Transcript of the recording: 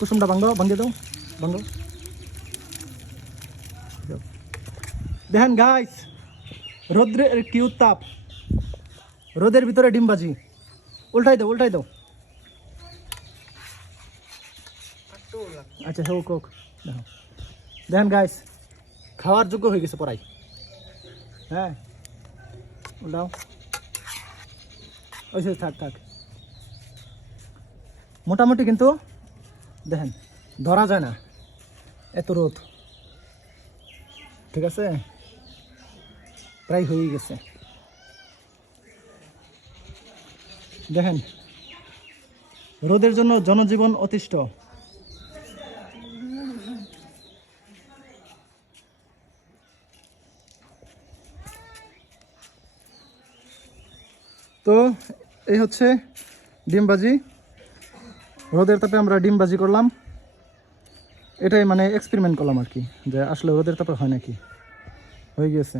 কুসুমটা ভাঙ্গো ভাঙ্গে দাও ভাঙ্গো দেখেন গাইস রোদ্রের কি উত্তাপ রোদের ভিতরে ডিমবাজি উল্টাই দাও উল্টাই দাও আচ্ছা হোক হোক দেখো দেখেন গাইস খাওয়ার যোগ্য হয়ে গেছে পড়াই হ্যাঁ উল্টাও ওই সে থাক থাক মোটামুটি কিন্তু দেখেন, ধরা যায় না। এত রোদ। ঠিক আছে? প্রায় হয়ে গেছে। দেখেন, রোদের জন্য জনজীবন অতিষ্ঠ। তো, এই হচ্ছে ডিমবাজি রোদের তাপে আমরা ডিম বাজি করলাম। এটাই মানে এক্সপেরিমেন্ট করলাম আর কি, যে আসলে রোদের তাপে হয় নাকি? হয়ে গিয়েছে